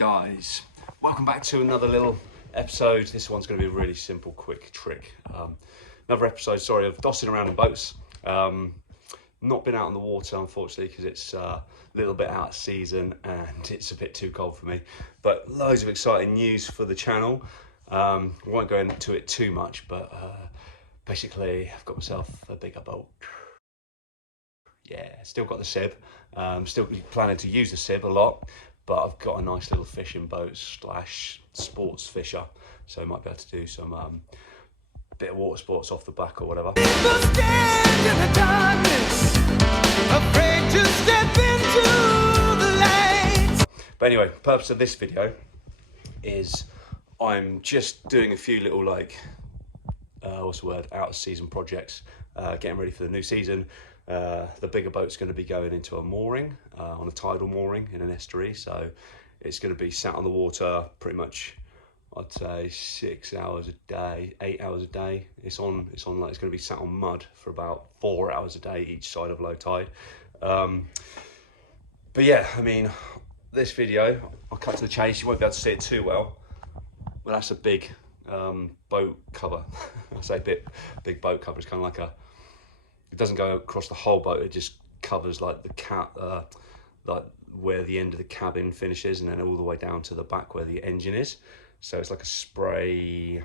guys, welcome back to another little episode. This one's going to be a really simple, quick trick. Another episode, sorry, of dossing around in boats. Not been out on the water, unfortunately, because it's a little bit out of season and it's a bit too cold for me. But loads of exciting news for the channel. I won't go into it too much, but basically I've got myself a bigger boat. Yeah, still got the sib. Still planning to use the sib a lot, but I've got a nice little fishing boat slash sports fisher, so I might be able to do some bit of water sports off the back or whatever. But anyway, purpose of this video is I'm just doing a few little out of season projects, getting ready for the new season. The bigger boat's going to be going into a mooring, on a tidal mooring in an estuary, so it's going to be sat on the water pretty much, I'd say 6 hours a day, 8 hours a day. It's going to be sat on mud for about 4 hours a day each side of low tide. But yeah, I mean, this video, I'll cut to the chase. You won't be able to see it too well, but that's a big boat cover. I say big boat cover. It's kind of like it doesn't go across the whole boat. It just covers like the like where the end of the cabin finishes, and then all the way down to the back where the engine is. So it's like a spray.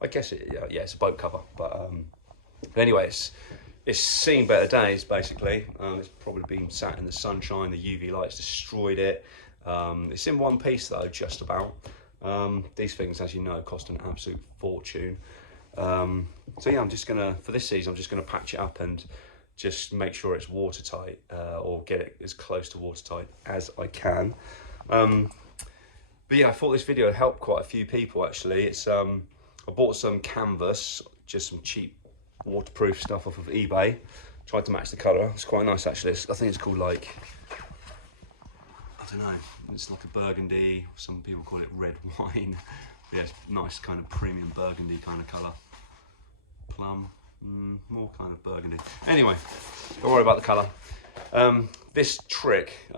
I guess it's a boat cover. But anyway, it's seen better days basically. It's probably been sat in the sunshine. The UV lights destroyed it. It's in one piece though, just about. These things, as you know, cost an absolute fortune. So yeah, for this season, I'm just gonna patch it up and just make sure it's watertight, or get it as close to watertight as I can. But yeah, I thought this video would help quite a few people actually. It's I bought some canvas, just some cheap waterproof stuff off of eBay. Tried to match the colour. It's quite nice actually. I think it's called I don't know. It's like a burgundy. Some people call it red wine. Yeah, it's nice kind of premium burgundy kind of colour. Plum, more kind of burgundy. Anyway, don't worry about the colour. This trick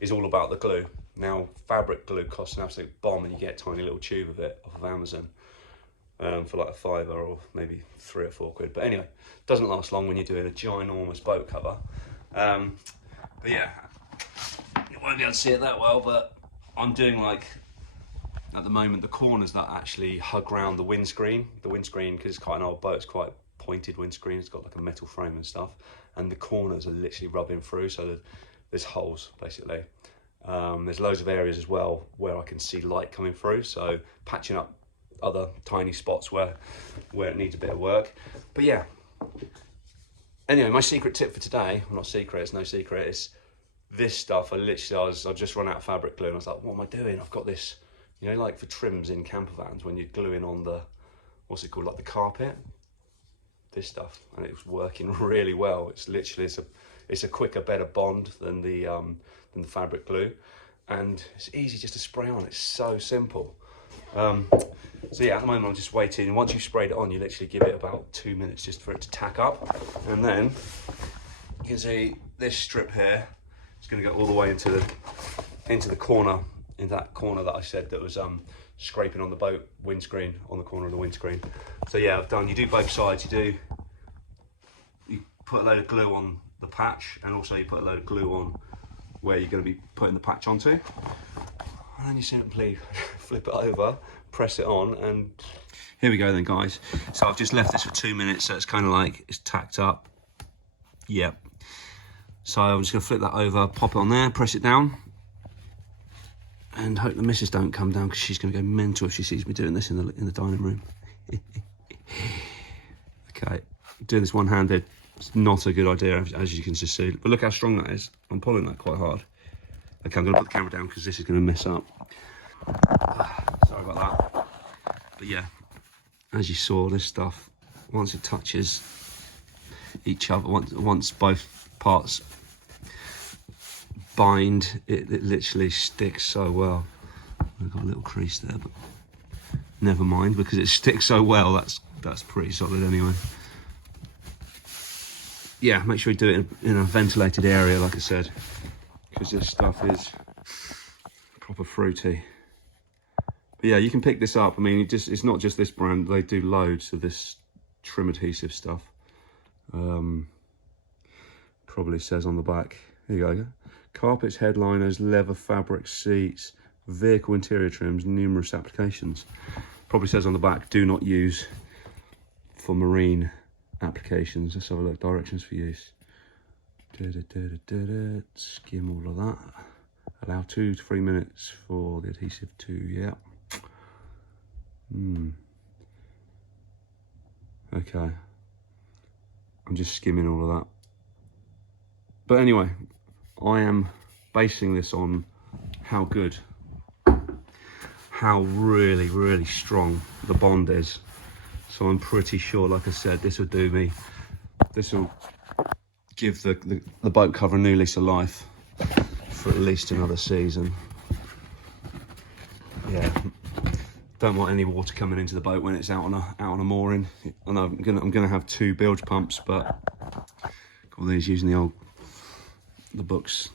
is all about the glue. Now, fabric glue costs an absolute bomb, and you get a tiny little tube of it off of Amazon for like a £5 or maybe £3 or £4. But anyway, it doesn't last long when you're doing a ginormous boat cover. But yeah, you won't be able to see it that well, but I'm doing at the moment, the corners that actually hug round the windscreen. The windscreen, because it's quite an old boat, it's quite a pointed windscreen. It's got like a metal frame and stuff. And the corners are literally rubbing through, so there's holes, basically. There's loads of areas as well where I can see light coming through, so patching up other tiny spots where it needs a bit of work. But yeah. Anyway, my secret tip for today, well, not secret, it's no secret, it's this stuff. I just run out of fabric glue and I was like, what am I doing? I've got this, you know, like for trims in camper vans when you're gluing on the, what's it called, like the carpet? This stuff, and it was working really well. It's literally, it's a quicker, better bond than the fabric glue, and it's easy just to spray on. It's so simple. So yeah, at the moment I'm just waiting, and once you've sprayed it on, you literally give it about 2 minutes just for it to tack up, and then you can see this strip here is going to go all the way into the corner, in that corner that I said that was scraping on the boat windscreen, on the corner of the windscreen. So yeah, I've done, you do both sides. You put a load of glue on the patch, and also you put a load of glue on where you're going to be putting the patch onto, and then you simply flip it over, press it on, and here we go then, guys. So I've just left this for 2 minutes, so it's kind of like it's tacked up. Yep. So I'm just going to flip that over, pop it on there, press it down, and hope the missus don't come down, because she's going to go mental if she sees me doing this in the dining room. Okay, doing this one-handed, it's not a good idea, as you can just see. But look how strong that is. I'm pulling that quite hard. Okay, I'm going to put the camera down because this is going to mess up. Sorry about that. But yeah, as you saw, this stuff, once it touches each other, once both parts bind, it literally sticks so well. I've got a little crease there, but never mind, because it sticks so well. That's pretty solid anyway. Yeah, make sure you do it in a ventilated area, like I said, because this stuff is proper fruity. But yeah, you can pick this up. I mean, it's not just this brand. They do loads of this trim adhesive stuff. Probably says on the back. Here you go. Carpets, headliners, leather, fabric, seats, vehicle interior trims, numerous applications. Probably says on the back, do not use for marine applications. Let's have a look. Directions for use. Skim all of that. Allow 2 to 3 minutes for the adhesive to, yeah. Okay. I'm just skimming all of that. But anyway, I am basing this on how good, how really, really strong the bond is. So I'm pretty sure, like I said, this will do me. This will give the boat cover a new lease of life for at least another season. Yeah, don't want any water coming into the boat when it's out on a mooring. I know I'm gonna have 2 bilge pumps, but all these using the books.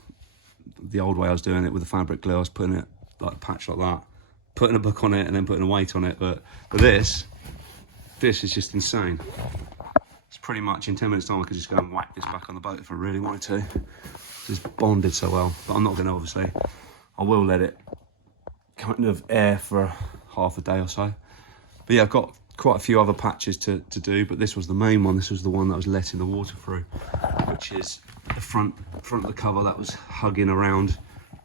The old way I was doing it with the fabric glue, I was putting it like a patch like that, putting a book on it and then putting a weight on it. But this is just insane. It's pretty much in 10 minutes time I could just go and whack this back on the boat if I really wanted to. It's bonded so well, but I'm not going to, obviously. I will let it kind of air for half a day or so. But yeah, I've got quite a few other patches to do, but this was the main one. This was the one that was letting the water through, which is the front of the cover that was hugging around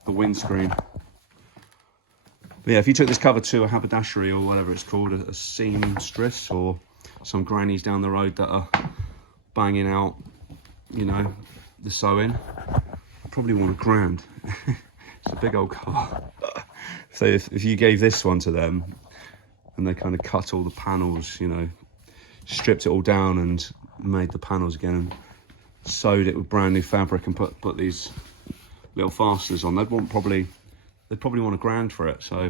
the windscreen. But yeah, if you took this cover to a haberdashery or whatever it's called, a seamstress or some grannies down the road that are banging out, you know, the sewing, probably want $1,000. It's a big old cover. So if you gave this one to them and they kind of cut all the panels, you know, stripped it all down and made the panels again and sewed it with brand new fabric and put these little fasteners on, they'd probably want $1,000 for it. So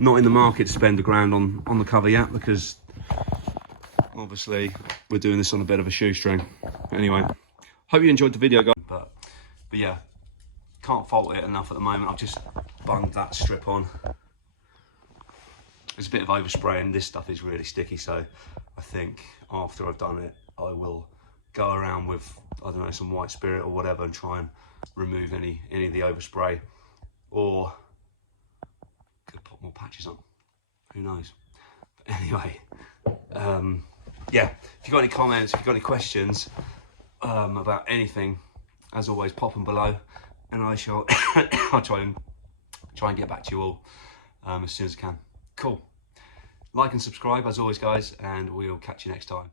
not in the market to spend $1,000 on the cover yet, because obviously we're doing this on a bit of a shoestring. Anyway, hope you enjoyed the video, guys. But yeah, can't fault it enough at the moment. I've just bunged that strip on. There's a bit of overspray and this stuff is really sticky, so I think after I've done it I will go around with, I don't know, some white spirit or whatever and try and remove any of the overspray, or could put more patches on, who knows. But anyway, yeah, if you've got any comments, if you've got any questions about anything, as always, pop them below and I shall I'll try and get back to you all as soon as I can. Cool. Like and subscribe as always, guys, and we'll catch you next time.